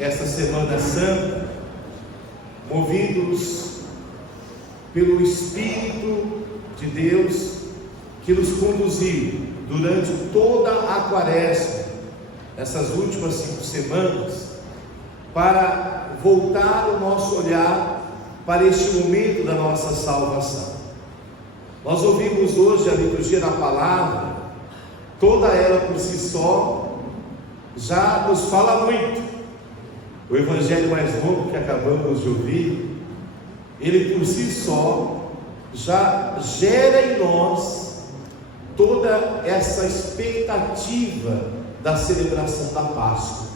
esta Semana Santa, movidos pelo Espírito de Deus que nos conduziu durante toda a Quaresma, essas últimas 5 semanas, para voltar o nosso olhar para este momento da nossa salvação. Nós ouvimos hoje a liturgia da palavra, toda ela por si só já nos fala muito. O evangelho mais longo que acabamos de ouvir, ele por si só já gera em nós toda essa expectativa da celebração da Páscoa.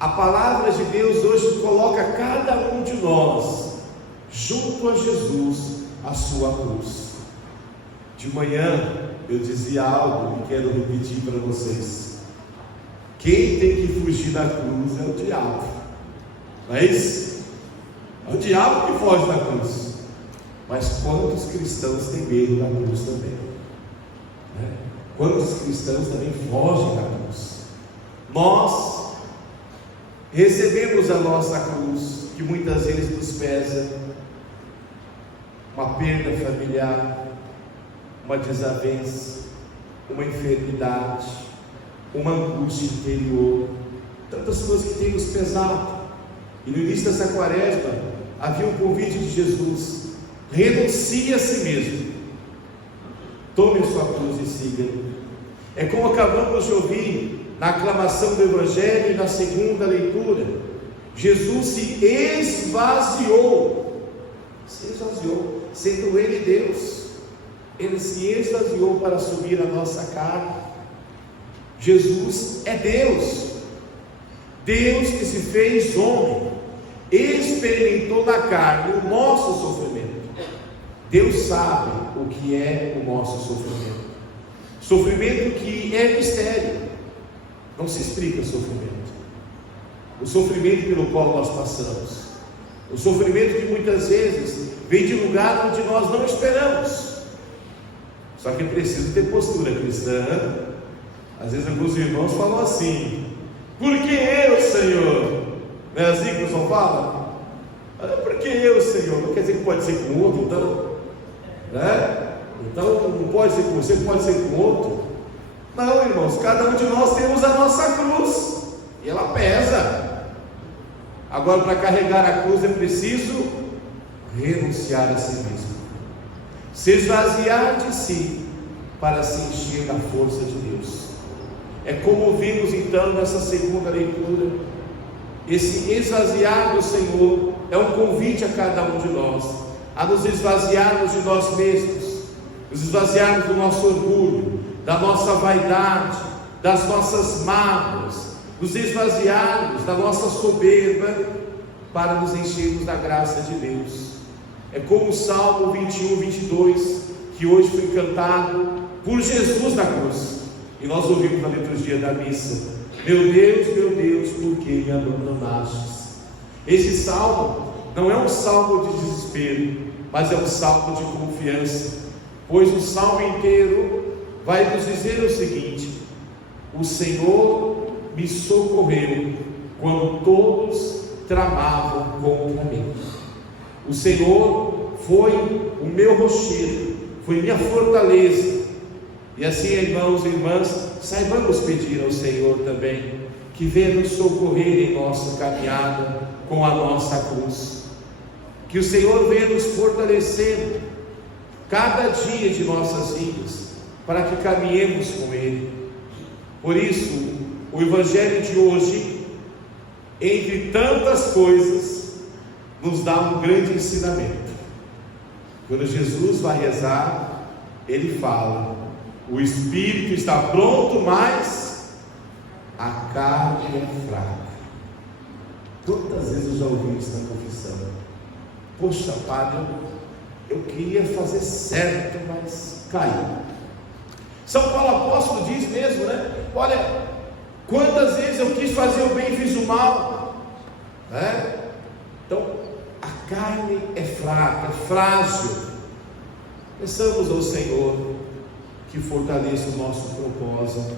A palavra de Deus hoje coloca cada um de nós junto a Jesus, a sua cruz. De manhã eu dizia algo e quero repetir para vocês: quem tem que fugir da cruz é o diabo, não é isso? É o diabo que foge da cruz. Mas quantos cristãos têm medo da cruz também, né? Quantos cristãos também fogem da cruz? Nós recebemos a nossa cruz, que muitas vezes nos pesa, uma perda familiar, uma desavença, uma enfermidade, uma angústia interior, tantas coisas que têm nos pesado. E no início dessa Quaresma havia um convite de Jesus: renuncie a si mesmo, tome a sua cruz e siga-me. É como acabamos de ouvir na aclamação do Evangelho e na segunda leitura. Jesus se esvaziou, sendo Ele Deus. Ele se esvaziou para assumir a nossa carne. Jesus é Deus, Deus que se fez homem, experimentou na carne o nosso sofrimento. Deus sabe o que é o nosso sofrimento, sofrimento que é mistério, não se explica o sofrimento pelo qual nós passamos, o sofrimento que muitas vezes vem de lugar onde nós não esperamos. Só que é preciso ter postura cristã. Às vezes alguns irmãos falam assim: por que eu, Senhor? Não é assim que o pessoal fala? Por que eu, Senhor? Não quer dizer que pode ser com outro, então, né? Então não pode ser com você, pode ser com outro. Não, irmãos, cada um de nós temos a nossa cruz, e ela pesa. Agora, para carregar a cruz é preciso renunciar a si mesmo, se esvaziar de si, para se encher da força de Deus. É como vimos então nessa segunda leitura, esse esvaziar do Senhor é um convite a cada um de nós, a nos esvaziarmos de nós mesmos, nos esvaziarmos do nosso orgulho, da nossa vaidade, das nossas mágoas, nos esvaziarmos da nossa soberba, para nos enchermos da graça de Deus. É como o Salmo 21, 22, que hoje foi cantado por Jesus na cruz, e nós ouvimos na liturgia da missa: meu Deus, por que me abandonastes? Esse salmo não é um salmo de desespero, mas é um salmo de confiança, pois o salmo inteiro vai nos dizer o seguinte: o Senhor me socorreu quando todos tramavam contra mim. O Senhor foi o meu rochedo, foi minha fortaleza. E assim, irmãos e irmãs, saibamos pedir ao Senhor também que venha nos socorrer em nossa caminhada com a nossa cruz, que o Senhor venha nos fortalecendo cada dia de nossas vidas, para que caminhemos com Ele. Por isso, o Evangelho de hoje, entre tantas coisas, nos dá um grande ensinamento. Quando Jesus vai rezar, Ele fala: o espírito está pronto, mas a carne é fraca. Quantas vezes eu já ouvi isso na confissão? Poxa, padre, eu queria fazer certo, mas caiu. São Paulo apóstolo diz mesmo, né? Olha, quantas vezes eu quis fazer o bem e fiz o mal, né? Então, a carne é fraca, é frágil. Peçamos ao Senhor que fortaleça o nosso propósito.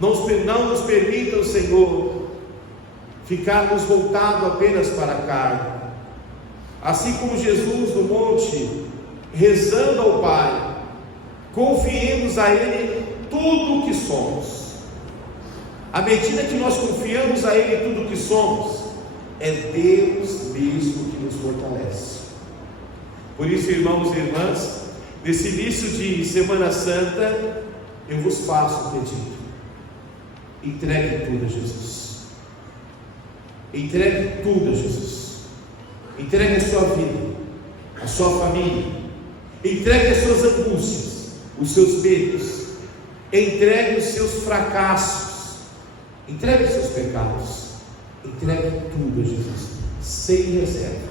Não nos permita, Senhor, ficarmos voltados apenas para a carne. Assim como Jesus no monte, rezando ao Pai, confiemos a Ele tudo o que somos. À medida que nós confiamos a Ele tudo o que somos, é Deus mesmo que nos fortalece. Por isso, irmãos e irmãs, nesse início de Semana Santa, eu vos faço um pedido: entregue tudo a Jesus. Entregue tudo a Jesus. Entregue a sua vida, a sua família. Entregue as suas angústias, os seus medos. Entregue os seus fracassos. Entregue os seus pecados. Entregue tudo a Jesus, sem reserva.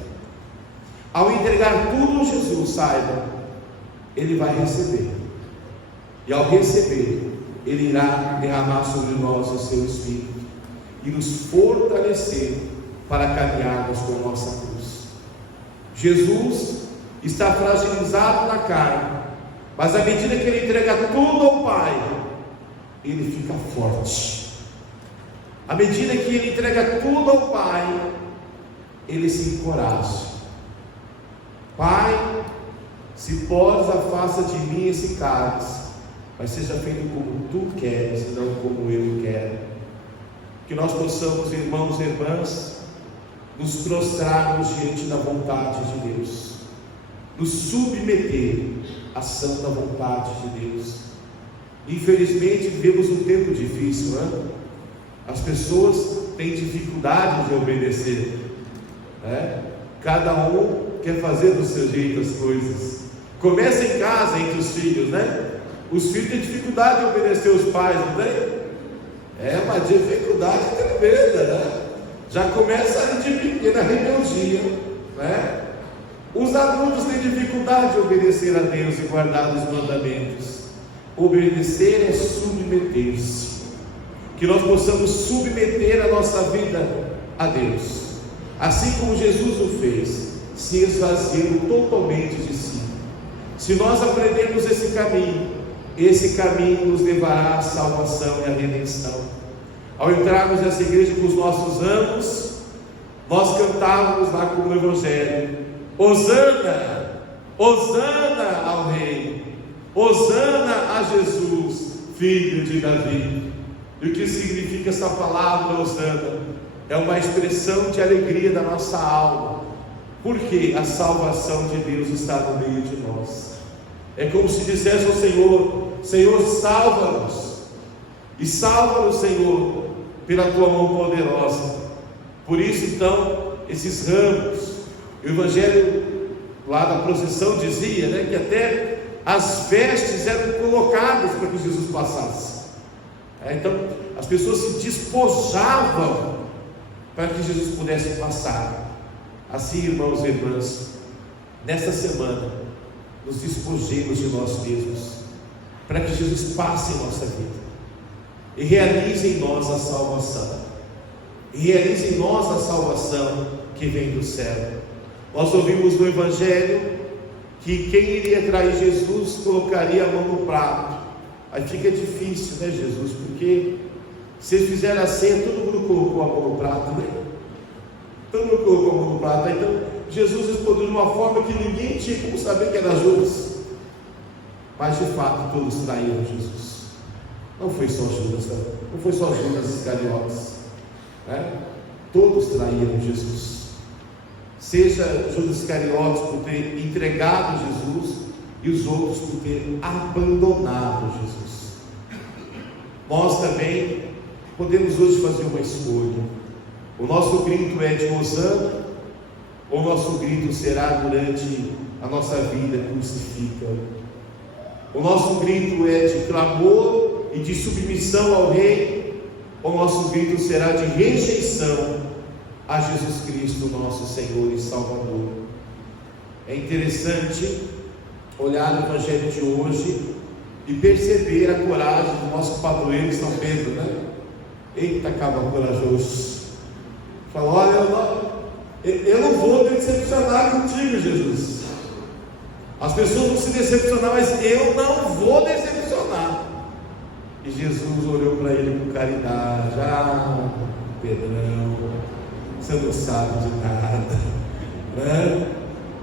Ao entregar tudo a Jesus, saiba, Ele vai receber. E ao receber, Ele irá derramar sobre nós o seu Espírito e nos fortalecer para caminharmos com a nossa cruz. Jesus está fragilizado na carne, mas à medida que Ele entrega tudo ao Pai, Ele fica forte. À medida que Ele entrega tudo ao Pai, Ele se encoraja. Pai, se podes, afasta de mim esse cálice, mas seja feito como Tu queres e não como eu quero. Que nós possamos, irmãos e irmãs, nos prostrarmos diante da vontade de Deus, nos submeter à santa vontade de Deus. Infelizmente vivemos um tempo difícil, não é? As pessoas têm dificuldade de obedecer, né? Cada um quer fazer do seu jeito as coisas. Começa em casa, entre os filhos, né? Os filhos têm dificuldade de obedecer os pais, não tem? É uma dificuldade tremenda, né? Já começa ali de pequena rebeldia, né? Os adultos têm dificuldade de obedecer a Deus e guardar os mandamentos. Obedecer é submeter-se. Que nós possamos submeter a nossa vida a Deus, assim como Jesus o fez, se esvaziando totalmente de si. Se nós aprendermos esse caminho nos levará à salvação e à redenção. Ao entrarmos nessa igreja com os nossos anos, nós cantávamos lá com o Evangelho: Hosana, Hosana ao Rei, Hosana a Jesus, Filho de Davi. E o que significa essa palavra Hosana? É uma expressão de alegria da nossa alma, porque a salvação de Deus está no meio de nós. É como se dissesse ao Senhor: Senhor, salva-nos, e salva-nos, Senhor, pela Tua mão poderosa. Por isso então, esses ramos, o Evangelho lá da procissão dizia, né, que até as vestes eram colocadas para que Jesus passasse. Então as pessoas se despojavam para que Jesus pudesse passar. Assim, irmãos e irmãs, nesta semana nos despojemos de nós mesmos, para que Jesus passe em nossa vida e realize em nós a salvação, e realize em nós a salvação que vem do céu. Nós ouvimos no Evangelho que quem iria trair Jesus colocaria a mão no prato. Aí fica difícil, né, Jesus? Porque se eles fizeram a ceia, todo mundo colocou a mão no prato, né? Todo mundo colocou a mão no prato. Então Jesus respondeu de uma forma que ninguém tinha como saber que era Judas. Mas de fato todos traíram Jesus. Não foi só Judas, não foi só Judas Iscariotes, né? Todos traíram Jesus. Seja Judas Iscariotes por ter entregado Jesus, e os outros por ter abandonado Jesus. Nós também podemos hoje fazer uma escolha. O nosso grito é de Hosana, ou o nosso grito será durante a nossa vida crucifica? O nosso grito é de clamor e de submissão ao Rei, ou o nosso grito será de rejeição a Jesus Cristo, nosso Senhor e Salvador? É interessante olhar no Evangelho de hoje e perceber a coragem do nosso padroeiro São Pedro, né? Eita, cabra corajoso. Fala: olha, eu não vou decepcionar contigo, Jesus. As pessoas vão se decepcionar, mas eu não vou decepcionar. E Jesus olhou para ele com caridade: Pedrão, você não sabe de nada, né?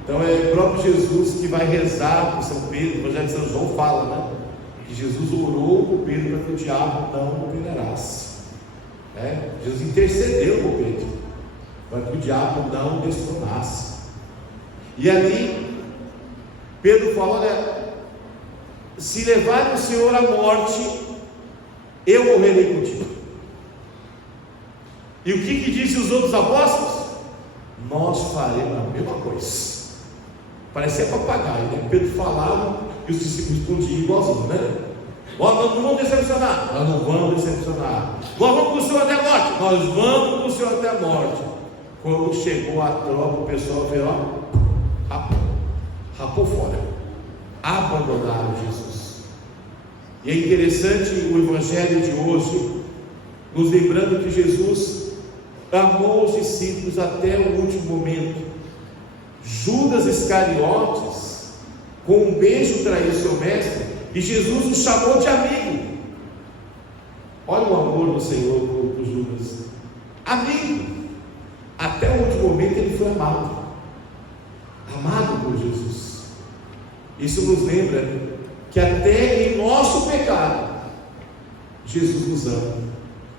Então é o próprio Jesus que vai rezar com São Pedro. O Evangelho de São João fala, né? Que Jesus orou por Pedro para que o diabo não o peneirasse, né? Jesus intercedeu por Pedro para que o diabo não o destronasse. E ali Pedro fala: olha, se levar o Senhor à morte, eu morrerei contigo. E o que disse os outros apóstolos? Nós faremos a mesma coisa. Parecia papagaio, né? Pedro falava e os discípulos respondiam igualzinho, né? Nós não vamos decepcionar. Nós não vamos decepcionar. Nós vamos com o Senhor até a morte. Nós vamos com o Senhor até a morte. Quando chegou a tropa, o pessoal veio, ó, rapou fora. Abandonaram Jesus. E é interessante o Evangelho de hoje, nos lembrando que Jesus amou os discípulos até o último momento. Judas Iscariotes, com um beijo, traiu seu mestre, e Jesus o chamou de amigo. Olha o amor do Senhor por Judas, amigo. Até o último momento ele foi amado por Jesus. Isso nos lembra que até em nosso pecado Jesus nos ama.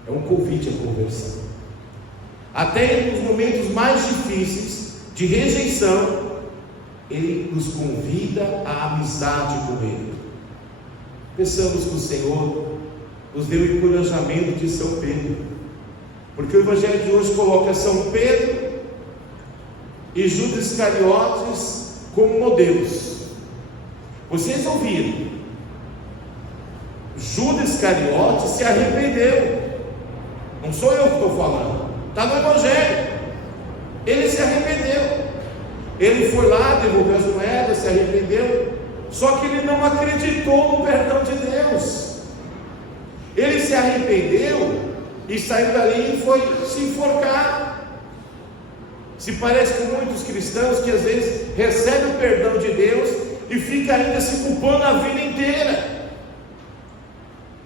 É um convite à conversão. Até nos momentos mais difíceis de rejeição, Ele nos convida à amizade com Ele. Pensamos que o Senhor nos deu o encorajamento de São Pedro, porque o Evangelho de hoje coloca São Pedro e Judas Iscariotes como modelos. Vocês ouviram? Judas Iscariotes se arrependeu. Não sou eu que estou falando, está no Evangelho. Ele se arrependeu. Ele foi lá, devolveu as moedas, se arrependeu. Só que ele não acreditou no perdão de Deus. Ele se arrependeu e saiu dali e foi se enforcar. Se parece com muitos cristãos que às vezes recebem o perdão de Deus e fica ainda se culpando a vida inteira.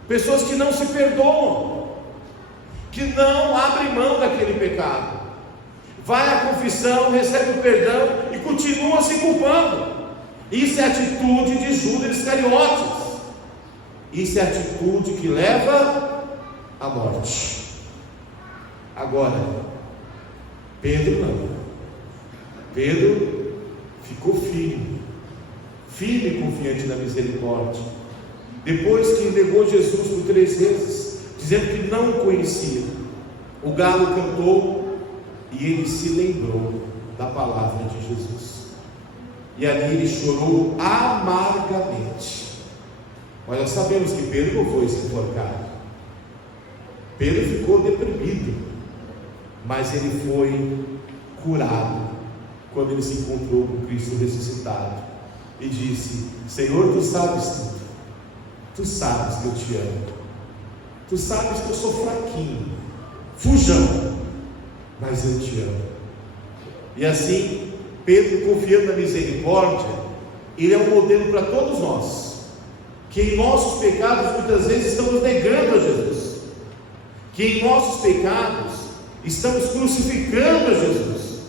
Pessoas que não se perdoam, que não abrem mão daquele pecado. Vai à confissão, recebe o perdão e continua se culpando. Isso é atitude de Judas Iscariotes. Isso é atitude que leva à morte. Agora, Pedro não. Pedro ficou firme e confiante na misericórdia. Depois que negou Jesus por 3 vezes, dizendo que não o conhecia, o galo cantou e ele se lembrou da palavra de Jesus. E ali ele chorou amargamente. Mas nós sabemos que Pedro não foi enforcado. Pedro ficou deprimido, mas ele foi curado quando ele se encontrou com Cristo ressuscitado e disse: Senhor, tu sabes tudo, tu sabes que eu te amo, tu sabes que eu sou fraquinho, fujão, mas eu te amo. E assim Pedro, confiando na misericórdia, ele é um modelo para todos nós, que em nossos pecados muitas vezes estamos negando a Jesus, que em nossos pecados estamos crucificando a Jesus,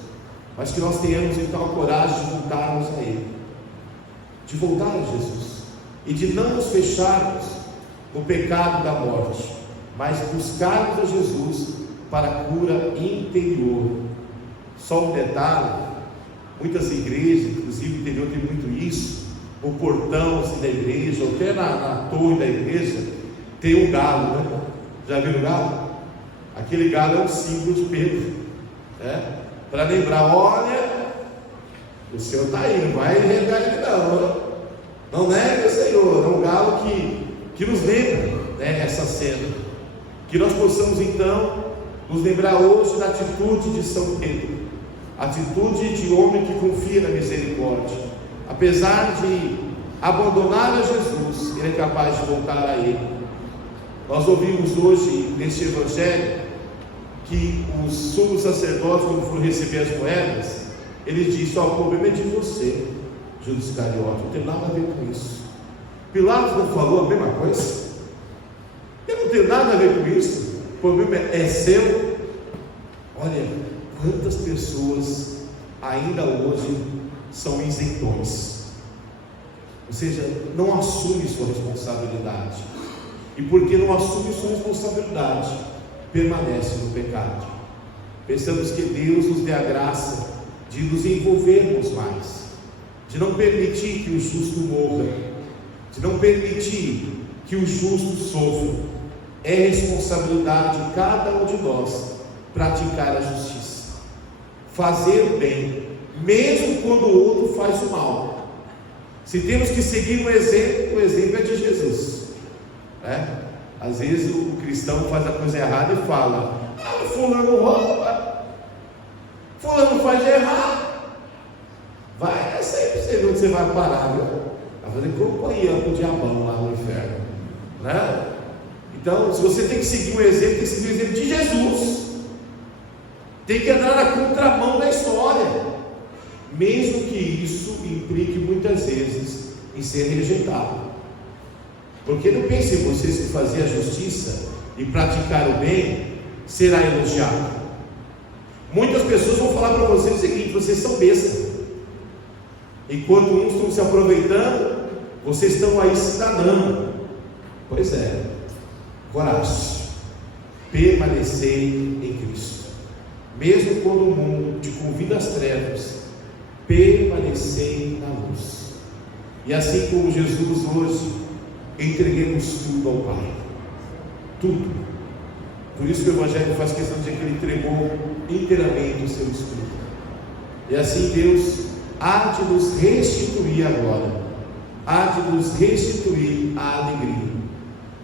mas que nós tenhamos então a coragem de voltarmos a Ele, de voltar a Jesus, e de não nos fecharmos no pecado da morte, mas buscarmos a Jesus para a cura interior. Só um detalhe: muitas igrejas, inclusive no interior, tem muito isso. O portão assim, da igreja, ou até na torre da igreja, tem um galo, né? Já viram o galo? Aquele galo é um símbolo de Pedro, né? Para lembrar: olha, o Senhor está aí, não vai regar ele não nega o Senhor. É um galo que nos lembra, né, essa cena. Que nós possamos então nos lembrar hoje da atitude de São Pedro, atitude de homem que confia na misericórdia. Apesar de abandonar a Jesus, ele é capaz de voltar a Ele. Nós ouvimos hoje neste Evangelho que os sumos sacerdotes, quando foram receber as moedas, ele disse: o problema é de você, Judas Iscariote, não tem nada a ver com isso. Pilatos não falou a mesma coisa? Eu não tenho nada a ver com isso, o problema é seu. Olha, quantas pessoas ainda hoje são isentões, ou seja, não assumem sua responsabilidade, e porque não assume sua responsabilidade, permanece no pecado. Pensamos que Deus nos dê a graça de nos envolvermos mais, de não permitir que o justo morra, de não permitir que o justo sofra. É responsabilidade de cada um de nós praticar a justiça, fazer o bem, mesmo quando o outro faz o mal. Se temos que seguir o exemplo é de Jesus, né? Às vezes o cristão faz a coisa errada e fala: fulano rouba, fulano faz de errado. Vai, essa aí para você ver onde você vai parar, viu? Vai fazer companhia com o diabão lá no inferno, né? Então, se você tem que seguir um exemplo, tem que seguir o exemplo de Jesus. Tem que andar na contramão da história, mesmo que isso implique muitas vezes em ser rejeitado. Porque não pense em vocês que fazer a justiça e praticar o bem será elogiado. Muitas pessoas vão falar para vocês o seguinte: vocês são bestas. Enquanto uns estão se aproveitando, vocês estão aí se danando. Pois é, coragem, permanecei em Cristo. Mesmo quando o mundo te convida às trevas, permanecei na luz. E assim como Jesus hoje, entreguemos tudo ao Pai, tudo. Por isso que o Evangelho faz questão de dizer que Ele entregou inteiramente o seu Espírito. E assim Deus há de nos restituir agora, há de nos restituir a alegria.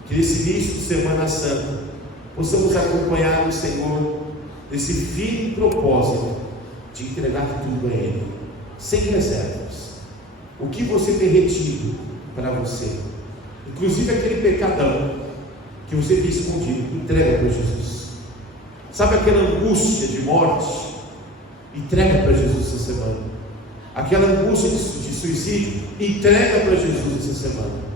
Que esse início de Semana Santa possamos acompanhar o Senhor nesse firme propósito de entregar tudo a Ele, sem reservas. O que você tem retido para você, inclusive aquele pecadão que você tem escondido, entrega para Jesus. Sabe aquela angústia de morte? Entrega para Jesus essa semana. Aquela angústia de suicídio, entrega para Jesus essa semana.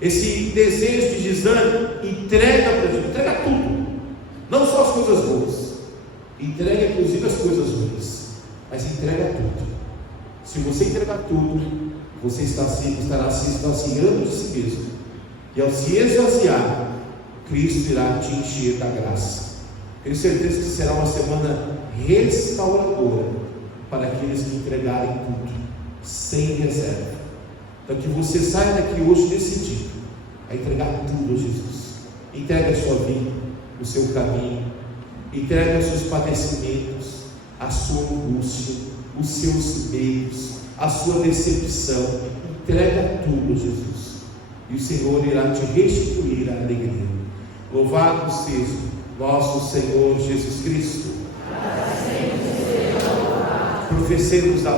Esse desejo de desânimo, entrega para Jesus. Entrega tudo, não só as coisas boas, entrega inclusive as coisas ruins, mas entrega tudo. Se você entregar tudo, você estará se esvaziando de si mesmo, e ao se esvaziar, Cristo irá te encher da graça. Tenho certeza que será uma semana restauradora para aqueles que entregarem tudo, sem reserva. Então que você saia daqui hoje decidido a entregar tudo a Jesus. Entregue a sua vida, o seu caminho, entregue os seus padecimentos, a sua angústia, os seus medos, a sua decepção. Entrega tudo a Jesus, e o Senhor irá te restituir a alegria. Louvado seja nosso Senhor Jesus Cristo. Professemos a